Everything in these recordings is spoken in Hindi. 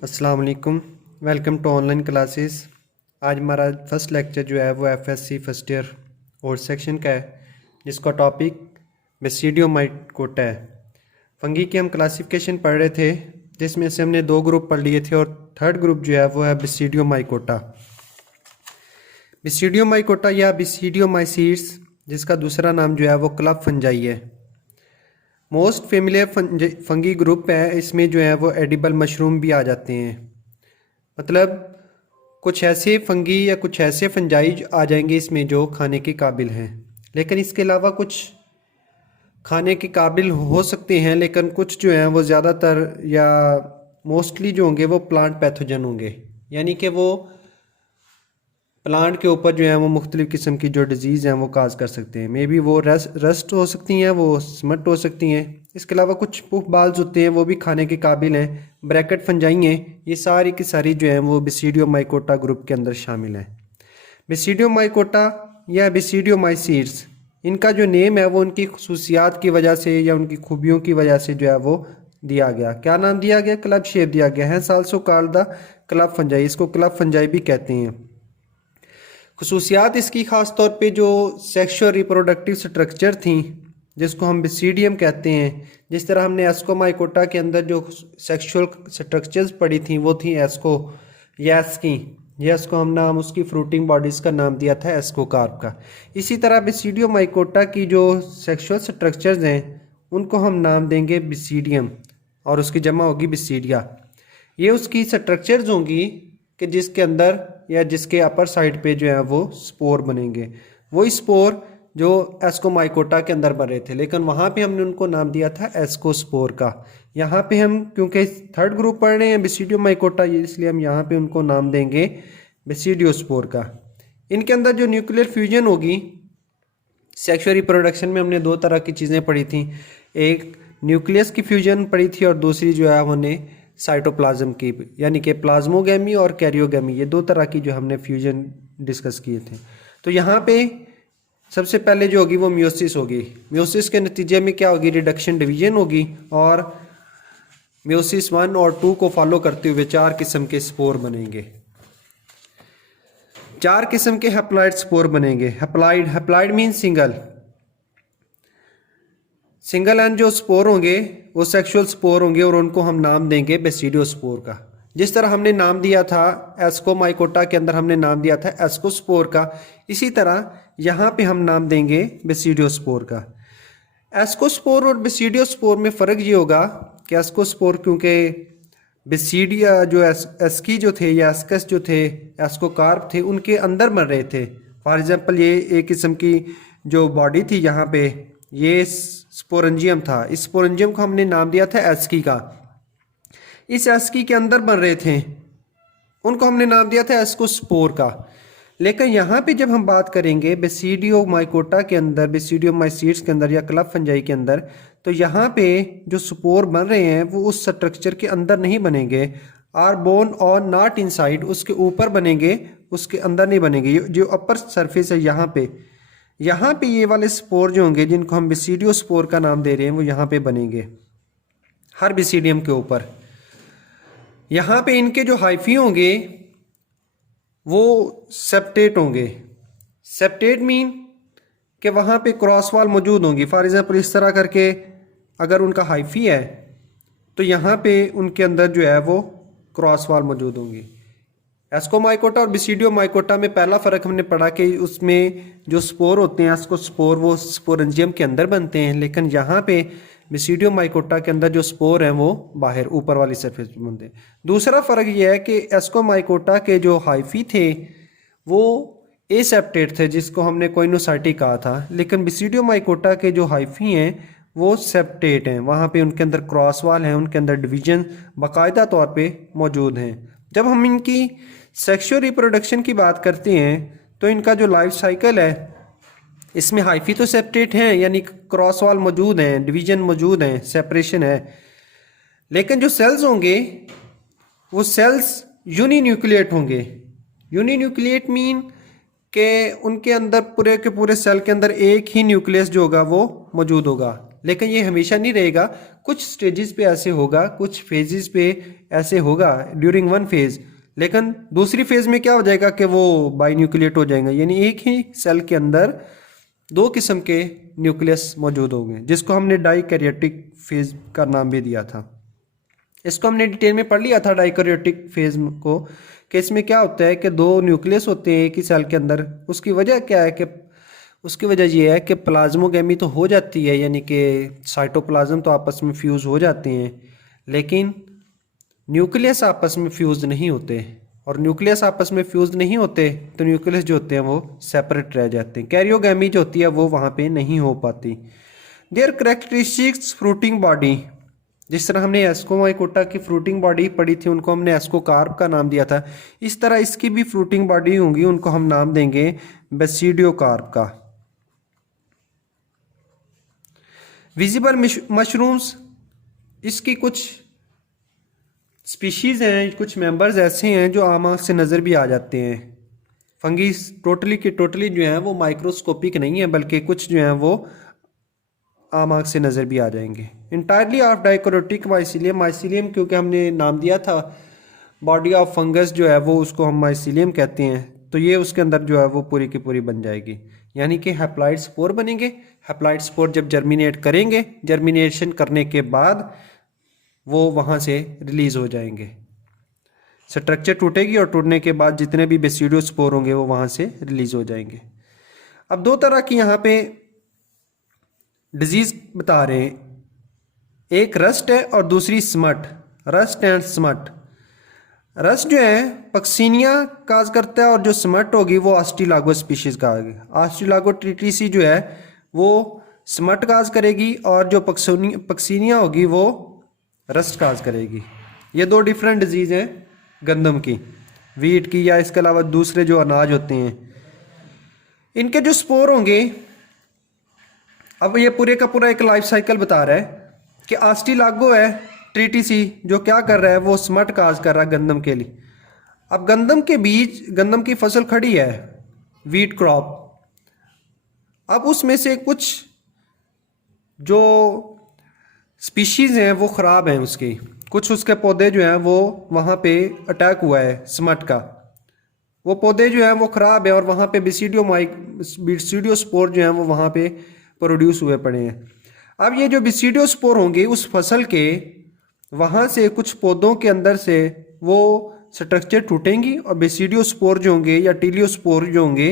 अस्सलाम वालेकुम। Welcome to online classes. आज हमारा फर्स्ट लेक्चर जो है वो एफएससी फर्स्ट ईयर और सेक्शन का है, जिसका टॉपिक बेसिडियोमाइकोटा है। फंगी की हम क्लासिफिकेशन पढ़ रहे थे, जिसमें से हमने 2 ग्रुप पढ़ लिए थे और थर्ड ग्रुप जो है वो है बेसिडियोमाइकोटा। बेसिडियोमाइकोटा या बेसिडियोमाइसीड्स, जिसका दूसरा नाम जो है वो क्लब फंजाई है, मोस्ट फेमिलियर फंगी ग्रुप है। इसमें जो है वो एडिबल मशरूम भी आ जाते हैं, मतलब कुछ ऐसे फंगी या कुछ ऐसे फंजाई आ जाएंगे इसमें जो खाने के काबिल हैं, लेकिन इसके अलावा कुछ खाने के काबिल हो सकते हैं, लेकिन कुछ जो हैं वो ज़्यादातर या मोस्टली जो होंगे वो प्लांट पैथोजन होंगे, यानी कि वो प्लांट के ऊपर जो है वो मुख्तलिफ़ किस्म की जो डिज़ीज़ हैं वो काज कर सकते हैं। मे बी वो रस्ट हो सकती हैं, वो स्मट हो सकती हैं। इसके अलावा कुछ पुफ बाल्स होते हैं, वो भी खाने के काबिल हैं। ब्रैकेट फंजाई हैं, ये सारी की सारी जो हैं वो बेसिडियोमाइकोटा ग्रुप के अंदर शामिल हैं। बेसिडियोमाइकोटा या बेसिडियोमाइसीड्स, इनका जो नेम है वो उनकी खसूसियात की वजह से या उनकी खूबियों की वजह से जो है वो दिया गया। क्या नाम दिया गया? क्लब शेप दिया गया है। साल्सो कॉल्ड द क्लब फंजाई, इसको क्लब फंजाई भी कहते हैं। खसूसियात इसकी ख़ास तौर पे जो सेक्शुअल रिप्रोडक्टिव स्ट्रक्चर थी, जिसको हम बेसिडियम कहते हैं, जिस तरह हमने एस्कोमाइकोटा के अंदर जो सेक्शुअल स्ट्रक्चर्स पढ़ी थी वो थी एस्को या एस्की। को हम नाम उसकी फ्रूटिंग बॉडीज़ का नाम दिया था एस्कोकार्प का। इसी तरह बेसिडियोमाइकोटा की जो सेक्शुअल स्ट्रक्चर्स हैं उनको हम नाम देंगे बेसिडियम, और उसकी जमा होगी बेसिडिया। ये उसकी स्ट्रक्चर्स होंगी कि जिसके अंदर या जिसके अपर साइड पे जो है वो स्पोर बनेंगे। वही स्पोर जो एस्कोमाइकोटा के अंदर बने थे, लेकिन वहाँ पे हमने उनको नाम दिया था एस्कोस्पोर का। यहाँ पे हम क्योंकि थर्ड ग्रुप पढ़ रहे हैं बेसिडियोमाइकोटा, इसलिए हम यहाँ पे उनको नाम देंगे बेसिडियोस्पोर का। इनके अंदर जो न्यूक्लियर फ्यूजन होगी, सेक्सुअल रिप्रोडक्शन में हमने 2 तरह की चीज़ें पढ़ी थी। एक न्यूक्लियस की फ्यूजन पढ़ी थी और दूसरी जो है हमने साइटोप्लाज्म की, यानी कि प्लाज्मोगेमी और कैरियोगेमी, ये 2 तरह की जो हमने फ्यूजन डिस्कस किए थे। तो यहाँ पे सबसे पहले जो होगी वो मियोसिस होगी। मियोसिस के नतीजे में क्या होगी? रिडक्शन डिवीजन होगी, और मियोसिस 1 और 2 को फॉलो करते हुए 4 किस्म के स्पोर बनेंगे। 4 किस्म के हैप्लॉइड स्पोर बनेंगे। हैप्लॉइड मीन सिंगल एंड जो स्पोर होंगे वो सेक्सुअल स्पोर होंगे, और उनको हम नाम देंगे बेसिडियोस्पोर का। जिस तरह हमने नाम दिया था एस्कोमाइकोटा के अंदर, हमने नाम दिया था एस्कोस्पोर का, इसी तरह यहाँ पे हम नाम देंगे बेसिडियोस्पोर का। एस्कोस्पोर और बेसिडियोस्पोर में फ़र्क ये होगा कि एस्कोस्पोर क्योंकि बेसिडिया जो एस्की जो थे या एस्कस जो थे, एस्कोकार्प थे, उनके अंदर मर रहे थे। फॉर एग्जांपल ये एक किस्म की जो बॉडी थी यहाँ पे, ये स्पोरेंजियम था। इस स्पोरेंजियम को हमने नाम दिया था एस्की का। इस एस्की के अंदर बन रहे थे, उनको हमने नाम दिया था एस्कोस्पोर का। लेकिन यहाँ पे जब हम बात करेंगे बेसिडियोमाइकोटा के अंदर, बेसिडियोमाइसीड्स के अंदर या क्लब फंजाई के अंदर, तो यहाँ पे जो स्पोर बन रहे हैं वो उस स्ट्रक्चर के अंदर नहीं बनेंगे। आर बोन और नॉट इनसाइड, उसके ऊपर बनेंगे, उसके अंदर नहीं बनेंगे। जो अपर सरफेस है यहाँ पे ये वाले स्पोर जो होंगे, जिनको हम बेसिडियोस्पोर का नाम दे रहे हैं, वो यहाँ पे बनेंगे हर बेसिडियम के ऊपर। यहाँ पे इनके जो हाइफी होंगे वो सेप्टेट होंगे। सेप्टेट मीन कि वहाँ पे क्रॉस वॉल मौजूद होंगी। फॉर एग्जांपल इस तरह करके अगर उनका हाइफी है तो यहाँ पे उनके अंदर जो है वो क्रॉस वॉल मौजूद होंगी। एस्कोमाइकोटा और बेसिडियोमाइकोटा में पहला फ़र्क हमने पढ़ा कि उसमें जो स्पोर होते हैं एस्कोस्पोर, वो स्पोरेंजियम के अंदर बनते हैं, लेकिन यहाँ पे बेसिडियोमाइकोटा के अंदर जो स्पोर हैं वो बाहर ऊपर वाली सरफेस पे बनते हैं। दूसरा फ़र्क ये है कि एस्कोमाइकोटा के जो हाइफी थे वो एसेप्टेट थे, जिसको हमने कोइनोसाइटी कहा था, लेकिन बेसिडियोमाइकोटा के जो हाइफी हैं वो सेप्टेट हैं। वहाँ पे उनके अंदर क्रॉस वॉल हैं, उनके अंदर डिवीजन बाकायदा तौर पे मौजूद हैं। जब हम इनकी सेक्सुअल रिप्रोडक्शन की बात करते हैं तो इनका जो लाइफ साइकिल है, इसमें हाइफी तो सेप्टेट हैं, यानी क्रॉस वॉल मौजूद हैं, डिवीजन मौजूद हैं, सेपरेशन है, लेकिन जो सेल्स होंगे वो सेल्स यूनिन्यूक्लिएट होंगे। यूनिन्यूक्लिएट मीन कि उनके अंदर पूरे के पूरे सेल के अंदर एक ही न्यूक्लियस जो होगा वो मौजूद होगा। लेकिन ये हमेशा नहीं रहेगा, कुछ स्टेजेस पे ऐसे होगा, कुछ फेजेस पे ऐसे होगा ड्यूरिंग वन फेज, लेकिन दूसरी फेज में क्या हो जाएगा कि वो बाइन्यूक्लिएट हो जाएंगे, यानी एक ही सेल के अंदर दो किस्म के न्यूक्लियस मौजूद होंगे, जिसको हमने डाइकैरियोटिक फेज का नाम भी दिया था। इसको हमने डिटेल में पढ़ लिया था डाइकैरियोटिक फेज को, कि इसमें क्या होता है कि दो न्यूक्लियस होते हैं एक ही सेल के अंदर। उसकी वजह क्या है कि उसकी वजह ये है कि प्लाज्मोगेमी तो हो जाती है, यानी कि साइटोप्लाज्म तो आपस में फ्यूज़ हो जाते हैं, लेकिन न्यूक्लियस आपस में फ्यूज़ नहीं होते, और न्यूक्लियस आपस में फ्यूज़ नहीं होते तो न्यूक्लियस जो होते हैं वो सेपरेट रह जाते हैं। कैरियोगेमी जो होती है वो वहाँ पे नहीं हो पाती। देयर करेक्टरिस्टिक्स फ्रूटिंग बॉडी, जिस तरह हमने एस्कोमाइकोटा की फ्रूटिंग बॉडी पढ़ी थी, उनको हमने एस्कोकार्प का नाम दिया था, इस तरह इसकी भी फ्रूटिंग बॉडी होंगी, उनको हम नाम देंगे बेसिडियोकार्प का। विजिबल मशरूम्स, इसकी कुछ स्पीशीज़ हैं, कुछ मेंबर्स ऐसे हैं जो आम आँख से नज़र भी आ जाते हैं। फंगी टोटली के टोटली जो हैं वो माइक्रोस्कोपिक नहीं है, बल्कि कुछ जो हैं वो आम आँख से नज़र भी आ जाएंगे। Entirely of dikaryotic mycelium, mycelium क्योंकि हमने नाम दिया था बॉडी ऑफ फंगस जो है वो उसको हम माइसीलियम कहते हैं, तो ये उसके अंदर जो है वो पूरी की पूरी बन जाएगी, यानी कि हैप्लॉइड स्पोर बनेंगे। हैप्लॉइड स्पोर जब जर्मिनेट करेंगे, जर्मिनेशन करने के बाद वो वहाँ से रिलीज़ हो जाएंगे, स्ट्रक्चर टूटेगी और टूटने के बाद जितने भी बेसिडियो स्पोर होंगे वो वहाँ से रिलीज़ हो जाएंगे। अब दो तरह की यहाँ पे डिजीज़ बता रहे हैं, एक रस्ट है और दूसरी smut, rust and smut. Rust जो है पक्सीनिया काज करता है और जो स्मट होगी वो आस्ट्रिलागो स्पीशीज़ का आएगी। आस्ट्रिलागो ट्रिटिसी जो है वो स्मट काज करेगी और जो पक्सीनिया होगी वो रस्ट काज करेगी। ये दो डिफरेंट डिजीज़ हैं गंदम की, वीट की, या इसके अलावा दूसरे जो अनाज होते हैं। इनके जो स्पोर होंगे, अब ये पूरे का पूरा एक लाइफ साइकिल बता रहा है कि आस्ट्रिलागो है ट्रिटिसी जो क्या कर रहा है, वो स्मट काज कर रहा है गंदम के लिए। अब गंदम के बीज, गंदम की फसल खड़ी है, वीट क्रॉप, अब उसमें से कुछ जो स्पीशीज़ हैं वो ख़राब हैं, उसकी कुछ उसके पौधे जो हैं वो वहाँ पे अटैक हुआ है स्मट का, वो पौधे जो हैं वो ख़राब है और वहाँ पे बेसिडियो स्पोर जो हैं वो वहाँ पे प्रोड्यूस हुए पड़े हैं। अब ये जो बेसिडियो स्पोर होंगे उस फसल के, वहाँ से कुछ पौधों के अंदर से वो स्ट्रक्चर टूटेंगी और बेसिडियो स्पोर जो होंगे या टीलियो स्पोर जो होंगे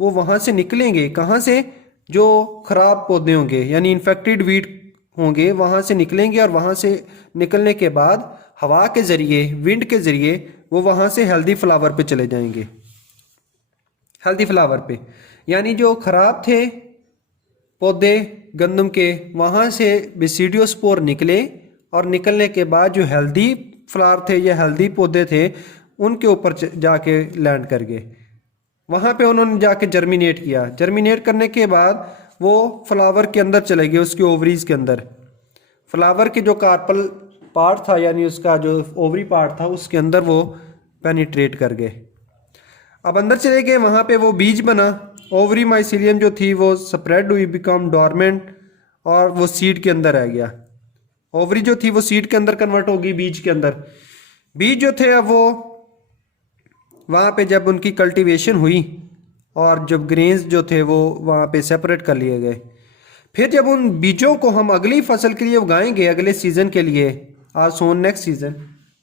वो वहाँ से निकलेंगे। कहाँ से? जो ख़राब पौधे होंगे यानी इन्फेक्टेड वीट होंगे वहाँ से निकलेंगे, और वहाँ से निकलने के बाद हवा के ज़रिए, विंड के ज़रिए वो वहाँ से हेल्दी फ्लावर पे चले जाएंगे। हेल्दी फ्लावर पे यानी जो ख़राब थे पौधे गंदम के, वहाँ से बेसिडियो स्पोर निकले और निकलने के बाद जो हेल्दी फ्लावर थे या हेल्दी पौधे थे उनके ऊपर जाके लैंड कर गए। वहाँ पे उन्होंने जाके जर्मिनेट किया। जर्मिनेट करने के बाद वो फ्लावर के अंदर चले गए, उसकी ओवरीज के अंदर। फ्लावर के जो कार्पल पार्ट था यानी उसका जो ओवरी पार्ट था उसके अंदर वो पेनिट्रेट कर गए। अब अंदर चले गए, वहाँ पे वो बीज बना। ओवरी माइसीलियम जो थी वो स्प्रेड हुई, बिकम डॉर्मेंट, और वो सीड के अंदर आ गया। ओवरी जो थी वो सीड के अंदर कन्वर्ट होगी बीज के अंदर। बीज जो थे अब वो वहाँ पे जब उनकी कल्टीवेशन हुई और जब ग्रेन्स जो थे वो वहाँ पे सेपरेट कर लिए गए, फिर जब उन बीजों को हम अगली फसल के लिए उगाएंगे, अगले सीज़न के लिए, आज सोन नेक्स्ट सीज़न,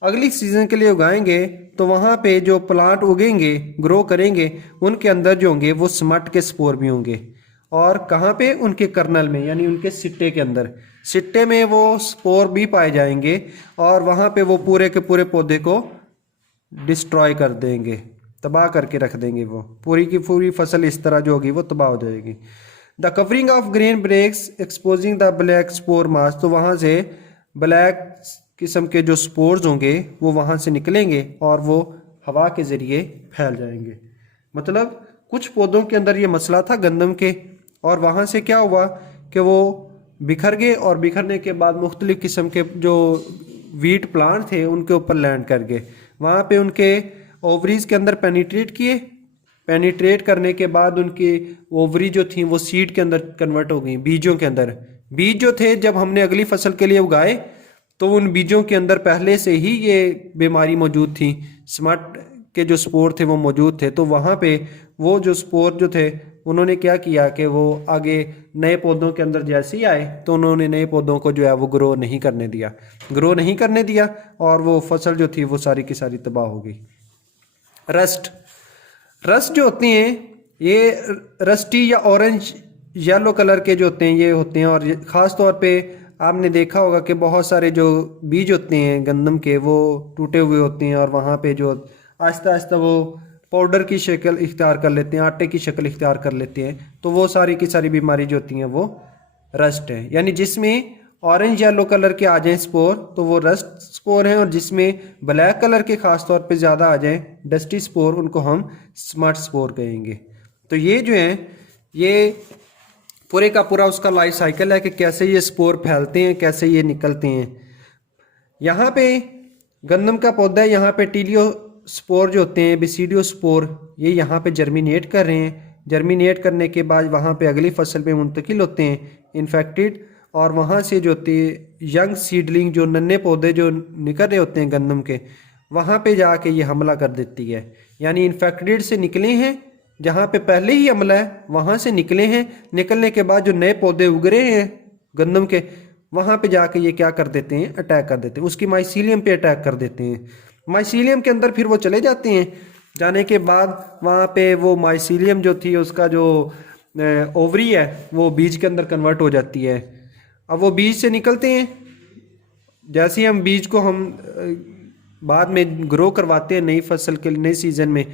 अगली सीज़न के लिए उगाएंगे, तो वहाँ पे जो प्लांट उगेंगे, ग्रो करेंगे, उनके अंदर जो होंगे वो स्मट के स्पोर भी होंगे। और कहाँ पे? उनके कर्नल में यानी उनके सिट्टे के अंदर, सिट्टे में वो स्पोर भी पाए जाएंगे और वहाँ पे वो पूरे के पूरे पौधे को डिस्ट्रॉय कर देंगे, तबाह करके रख देंगे। वो पूरी की पूरी फसल इस तरह जो होगी वो तबाह हो जाएगी। The covering of grain breaks exposing the black spore mass, तो वहाँ से ब्लैक किस्म के जो स्पोर्स होंगे वो वहाँ से निकलेंगे और वो हवा के ज़रिए फैल जाएंगे। मतलब कुछ पौधों के अंदर ये मसला था गंदम के, और वहाँ से क्या हुआ कि वो बिखर गए, और बिखरने के बाद मुख्तलिफ़ किस्म के जो वीट प्लांट थे उनके ऊपर लैंड कर गए। वहाँ पे उनके ओवरीज के अंदर पेनिट्रेट किए। पेनिट्रेट करने के बाद उनकी ओवरी जो थी वो सीड के अंदर कन्वर्ट हो गई, बीजों के अंदर। बीज जो थे जब हमने अगली फसल के लिए उगाए तो उन बीजों के अंदर पहले से ही ये बीमारी मौजूद थी, स्मट के जो स्पोर थे वो मौजूद थे। तो वहाँ पे वो जो स्पोर जो थे उन्होंने क्या किया कि वो आगे नए पौधों के अंदर जैसे ही आए तो उन्होंने नए पौधों को जो है वो ग्रो नहीं करने दिया और वो फसल जो थी वो सारी की सारी तबाह हो गई। रस्ट जो होती हैं ये रस्टी या ऑरेंज येलो कलर के जो होते हैं ये होते हैं, और ख़ास तौर पे आपने देखा होगा कि बहुत सारे जो बीज होते हैं गंदम के वो टूटे हुए होते हैं और वहाँ पे जो आहिस्ता आहिस्ता वो पाउडर की शक्ल इख्तियार कर लेते हैं, आटे की शक्ल इख्तियार कर लेते हैं। तो वो सारी की सारी बीमारी जो होती हैं वो रस्ट है। यानी जिसमें ऑरेंज येलो कलर के आ जाएं स्पोर तो वो रस्ट स्पोर हैं, और जिसमें ब्लैक कलर के ख़ास तौर पे ज़्यादा आ जाएं डस्टी स्पोर उनको हम स्मट स्पोर कहेंगे। तो ये जो है ये पूरे का पूरा उसका लाइफ साइकिल है कि कैसे ये स्पोर फैलते हैं, कैसे ये निकलते हैं। यहाँ पे गंदम का पौधा है, यहाँ पे टीलियो स्पोर जो होते हैं बेसिडियो स्पोर ये यहाँ पे जर्मिनेट कर रहे हैं। जर्मिनेट करने के बाद वहाँ पे अगली फसल में मुंतकिल होते हैं इन्फेक्टेड, और वहाँ से जो होती है यंग सीडलिंग जो नन्हे पौधे जो निकल रहे होते हैं गंदम के वहाँ पे जाके ये हमला कर देती है। यानी इन्फेक्टेड से निकले हैं, जहाँ पे पहले ही हमला है वहाँ से निकले हैं, निकलने के बाद जो नए पौधे उग रहे हैं गंदम के वहाँ पे जाके ये क्या कर देते हैं अटैक कर देते हैं, उसकी माइसीलियम पे अटैक कर देते हैं। माइसीलियम के अंदर फिर वो चले जाते हैं, जाने के बाद वहाँ पे वो माइसीलियम जो थी उसका जो ओवरी है वो बीज के अंदर कन्वर्ट हो जाती है। अब वो बीज से निकलते हैं, जैसे ही हम बीज को हम बाद में ग्रो करवाते हैं नई फसल के नए सीज़न में,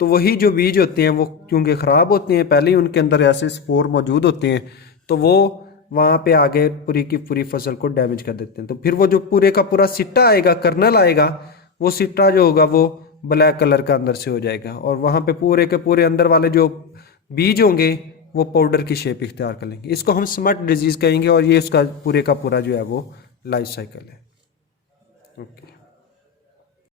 तो वही जो बीज होते हैं वो क्योंकि ख़राब होते हैं पहले ही उनके अंदर ऐसे स्पोर मौजूद होते हैं तो वो वहाँ पे आगे पूरी की पूरी फसल को डैमेज कर देते हैं। तो फिर वो जो पूरे का पूरा सिट्टा आएगा, कर्नल आएगा, वो सिट्टा जो होगा वो ब्लैक कलर का अंदर से हो जाएगा, और वहाँ पे पूरे के पूरे अंदर वाले जो बीज होंगे वो पाउडर की शेप इख्तियार कर लेंगे। इसको हम स्मट डिजीज़ कहेंगे, और ये उसका पूरे का पूरा जो है वो लाइफ साइकिल है। ओके।